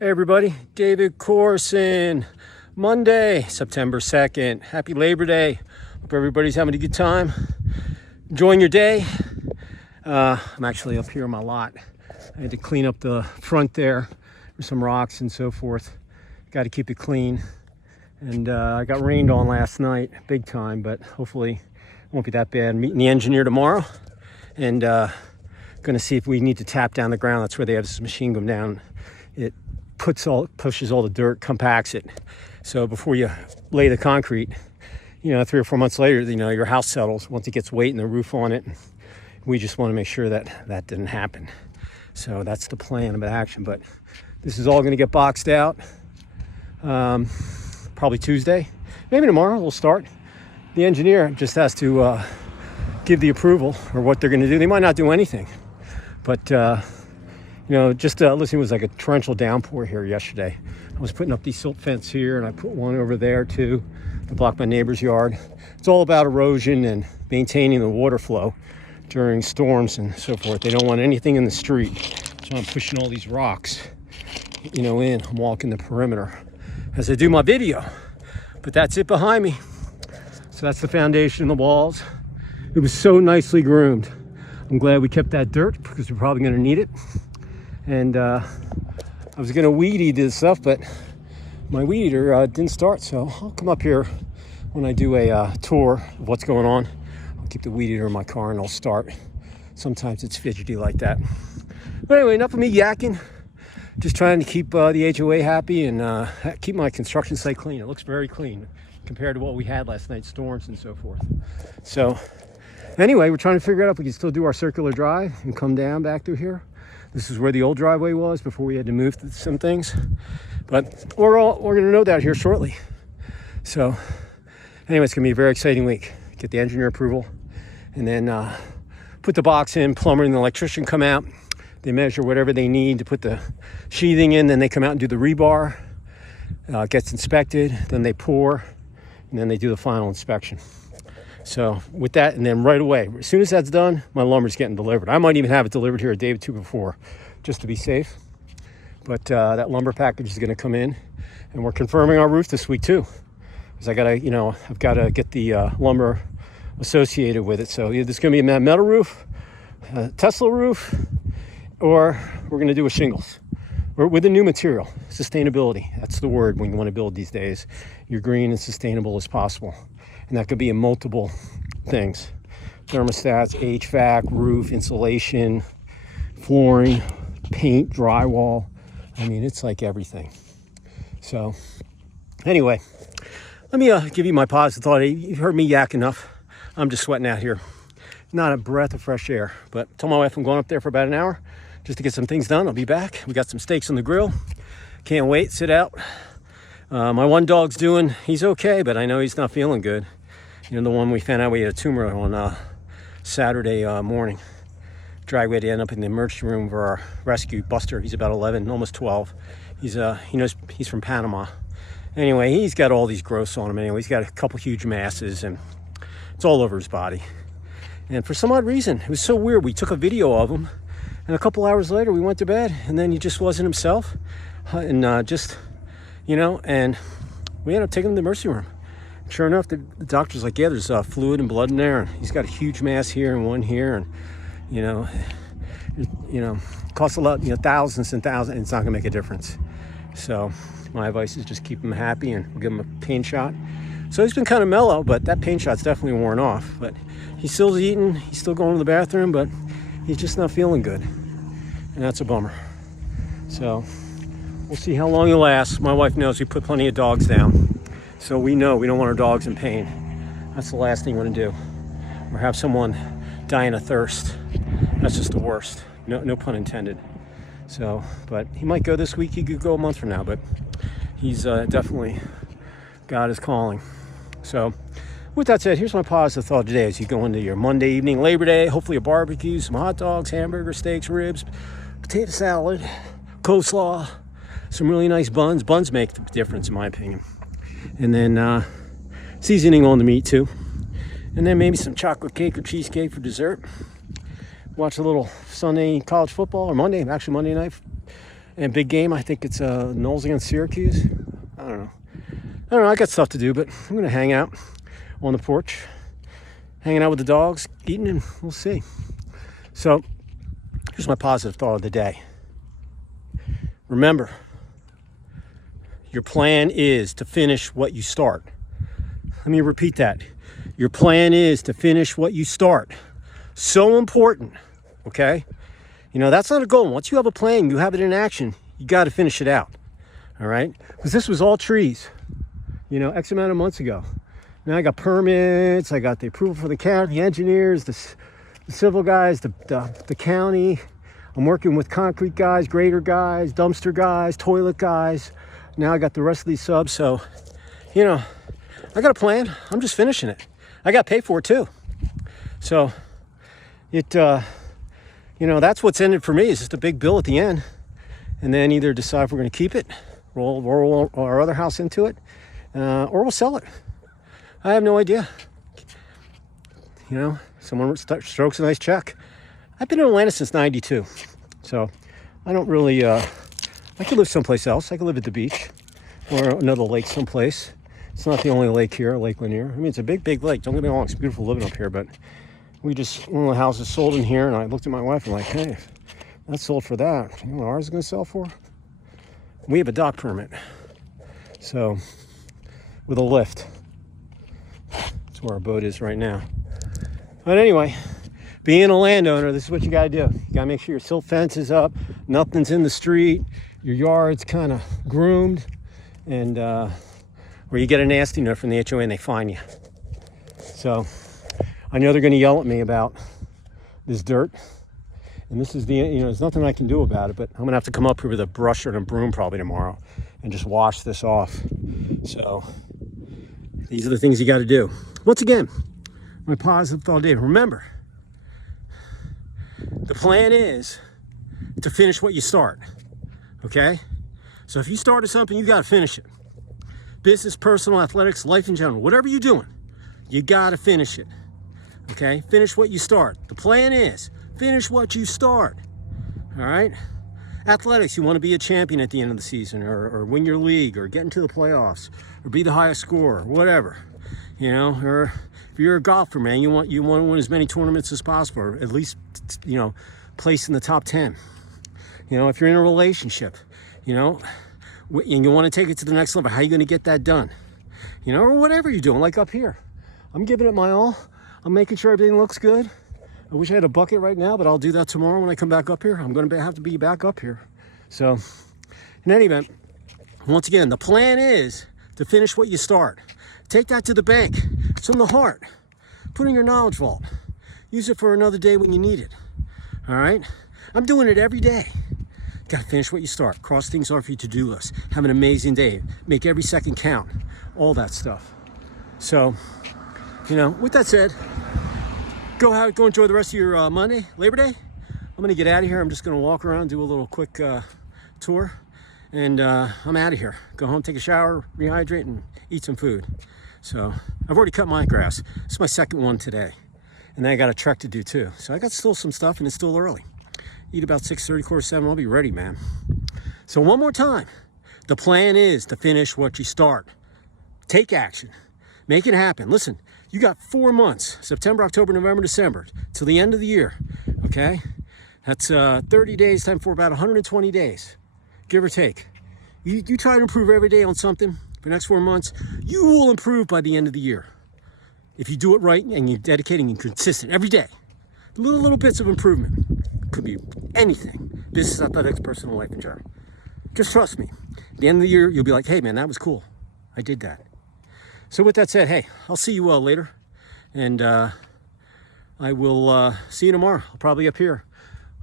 Hey everybody, David Corson. Monday, September 2nd. Happy Labor Day. Hope everybody's having a good time. Enjoying your day. I'm actually up here on my lot. I had to clean up the front there with some rocks and so forth. Got to keep it clean. And I got rained on last night, big time, but hopefully it won't be that bad. I'm meeting the engineer tomorrow and gonna see if we need to tap down the ground. That's where they have this machine come down. It pushes all the dirt, compacts it. So before you lay the concrete, 3 or 4 months later, your house settles once it gets weight and the roof on it. We just want to make sure that didn't happen. So that's the plan of action. But this is all going to get boxed out probably Tuesday. Maybe tomorrow we'll start. The engineer just has to give the approval or what they're going to do. They might not do anything, but listen, it was like a torrential downpour here yesterday. I was putting up these silt fence here, and I put one over there too to block my neighbor's yard. It's all about erosion and maintaining the water flow during storms and so forth. They don't want anything in the street, so I'm pushing all these rocks, in. I'm walking the perimeter as I do my video. But that's it behind me. So that's the foundation, the walls. It was so nicely groomed. I'm glad we kept that dirt because we're probably going to need it. And I was going to weed eat this stuff, but my weed eater didn't start. So I'll come up here when I do a tour of what's going on. I'll keep the weed eater in my car and I'll start. Sometimes it's fidgety like that. But anyway, enough of me yakking. Just trying to keep the HOA happy and keep my construction site clean. It looks very clean compared to what we had last night, storms and so forth. So anyway, we're trying to figure out if we can still do our circular drive and come down back through here. This is where the old driveway was before we had to move some things. But we're going to know that here shortly. So anyway, it's going to be a very exciting week. Get the engineer approval and then put the box in. Plumber and the electrician come out. They measure whatever they need to put the sheathing in. Then they come out and do the rebar. Gets inspected. Then they pour. And then they do the final inspection. So with that, and then right away, as soon as that's done, my lumber's getting delivered. I might even have it delivered here a day or two before, just to be safe. But that lumber package is going to come in, and we're confirming our roof this week too, because I've got to get the lumber associated with it. So either there's going to be a metal roof, a Tesla roof, or we're going to do a shingles, or with a new material. Sustainability, that's the word when you want to build these days. You're green and sustainable as possible. And that could be in multiple things. Thermostats, HVAC, roof, insulation, flooring, paint, drywall. I mean, it's like everything. So anyway, let me give you my positive thought. You've heard me yak enough. I'm just sweating out here. Not a breath of fresh air. But I told my wife I'm going up there for about an hour just to get some things done. I'll be back. We got some steaks on the grill. Can't wait, sit out. My one dog's he's okay, but I know he's not feeling good. The one we found out we had a tumor on Saturday morning. We had to end up in the emergency room for our rescue. Buster, he's about 11, almost 12. He's from Panama. Anyway, he's got all these growths on him anyway. He's got a couple huge masses and it's all over his body. And for some odd reason, it was so weird. We took a video of him and a couple hours later we went to bed and then he just wasn't himself. And and we ended up taking him to the emergency room. Sure enough, the doctor's like, yeah, there's fluid and blood in there. And he's got a huge mass here and one here. And, costs a lot, thousands and thousands. And it's not going to make a difference. So my advice is just keep him happy and we'll give him a pain shot. So he's been kind of mellow, but that pain shot's definitely worn off. But he's still eating. He's still going to the bathroom, but he's just not feeling good. And that's a bummer. So we'll see how long it lasts. My wife knows we put plenty of dogs down. So we know we don't want our dogs in pain. That's the last thing we want to do. Or have someone dying of thirst. That's just the worst. No pun intended. So, but he might go this week. He could go a month from now. But he's definitely got his calling. So with that said, here's my positive thought today as you go into your Monday evening, Labor Day. Hopefully a barbecue, some hot dogs, hamburgers, steaks, ribs, potato salad, coleslaw, some really nice buns. Buns make the difference in my opinion. And then seasoning on the meat too. And then maybe some chocolate cake or cheesecake for dessert. Watch a little Sunday college football, or Monday night And big game, I think it's Knowles against Syracuse. I don't know. I got stuff to do, but I'm going to hang out on the porch, hanging out with the dogs, eating, and we'll see. So here's my positive thought of the day. Remember, your plan is to finish what you start. Let me repeat that. Your plan is to finish what you start. So important, okay? You know, that's not a goal. Once you have a plan, you have it in action, you got to finish it out, all right? Because this was all trees, you know, X amount of months ago. Now I got permits, I got the approval for the county, the engineers, the civil guys, the county. I'm working with concrete guys, grader guys, dumpster guys, toilet guys. Now I got the rest of these subs, so, you know, I got a plan. I'm just finishing it. I got paid for it too. So it, you know, that's what's in it for me, is just a big bill at the end. And then either decide if we're going to keep it, roll our other house into it, or we'll sell it. I have no idea. You know, someone strokes a nice check. I've been in Atlanta since '92, so I don't really, I could live someplace else. I could live at the beach or another lake someplace. It's not the only lake here, Lake Lanier. I mean, it's a big, big lake. Don't get me wrong, it's beautiful living up here, but one of the houses sold in here, and I looked at my wife and like, hey, that's sold for that. You know what ours is going to sell for? We have a dock permit, so with a lift. That's where our boat is right now. But anyway, being a landowner, this is what you got to do. You got to make sure your silt fence is up, nothing's in the street, your yard's kind of groomed, and or you get a nasty note from the HOA and they fine you. So I know they're going to yell at me about this dirt, and this is there's nothing I can do about it, but I'm going to have to come up here with a brusher and a broom probably tomorrow and just wash this off. So these are the things you got to do. Once again, my positive thought, Dave. Remember, the plan is to finish what you start, okay? So if you started something, you got to finish it. Business, personal, athletics, life in general, whatever you're doing, you got to finish it, okay? Finish what you start. The plan is finish what you start, all right? Athletics, you want to be a champion at the end of the season, or win your league, or get into the playoffs, or be the highest scorer, whatever, you know, or if you're a golfer, man, you want to win as many tournaments as possible, or at least, you know, place in the top 10. You know, if you're in a relationship, you know, and you want to take it to the next level, how are you going to get that done? You know, or whatever you're doing, like up here. I'm giving it my all. I'm making sure everything looks good. I wish I had a bucket right now, but I'll do that tomorrow when I come back up here. I'm going to have to be back up here. So, in any event, once again, the plan is to finish what you start. Take that to the bank. It's from the heart. Put it in your knowledge vault. Use it for another day when you need it. All right? I'm doing it every day. Got to finish what you start. Cross things off your to-do list. Have an amazing day. Make every second count. All that stuff. So, you know, with that said, go enjoy the rest of your Monday, Labor Day. I'm going to get out of here. I'm just going to walk around, do a little quick tour, and I'm out of here. Go home, take a shower, rehydrate, and eat some food. So I've already cut my grass. It's my second one today. And then I got a trek to do too. So I got still some stuff, and it's still early. Eat about 6:30, 7:15. I'll be ready, man. So one more time. The plan is to finish what you start. Take action. Make it happen. Listen, you got 4 months, September, October, November, December, till the end of the year, okay? That's 30 days, time for about 120 days, give or take. You try to improve every day on something for the next 4 months, you will improve by the end of the year. If you do it right and you're dedicating and consistent every day, little bits of improvement. Could be anything. Business, athletics, personal life in general. Just trust me. At the end of the year, you'll be like, hey man, that was cool. I did that. So with that said, hey, I'll see you later. And I will see you tomorrow. I'll probably up here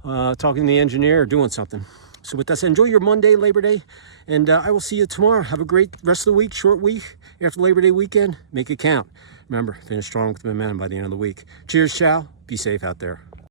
talking to the engineer or doing something. So with that said, enjoy your Monday, Labor Day. And I will see you tomorrow. Have a great rest of the week, short week. After Labor Day weekend, make it count. Remember, finish strong with momentum by the end of the week. Cheers, ciao. Be safe out there.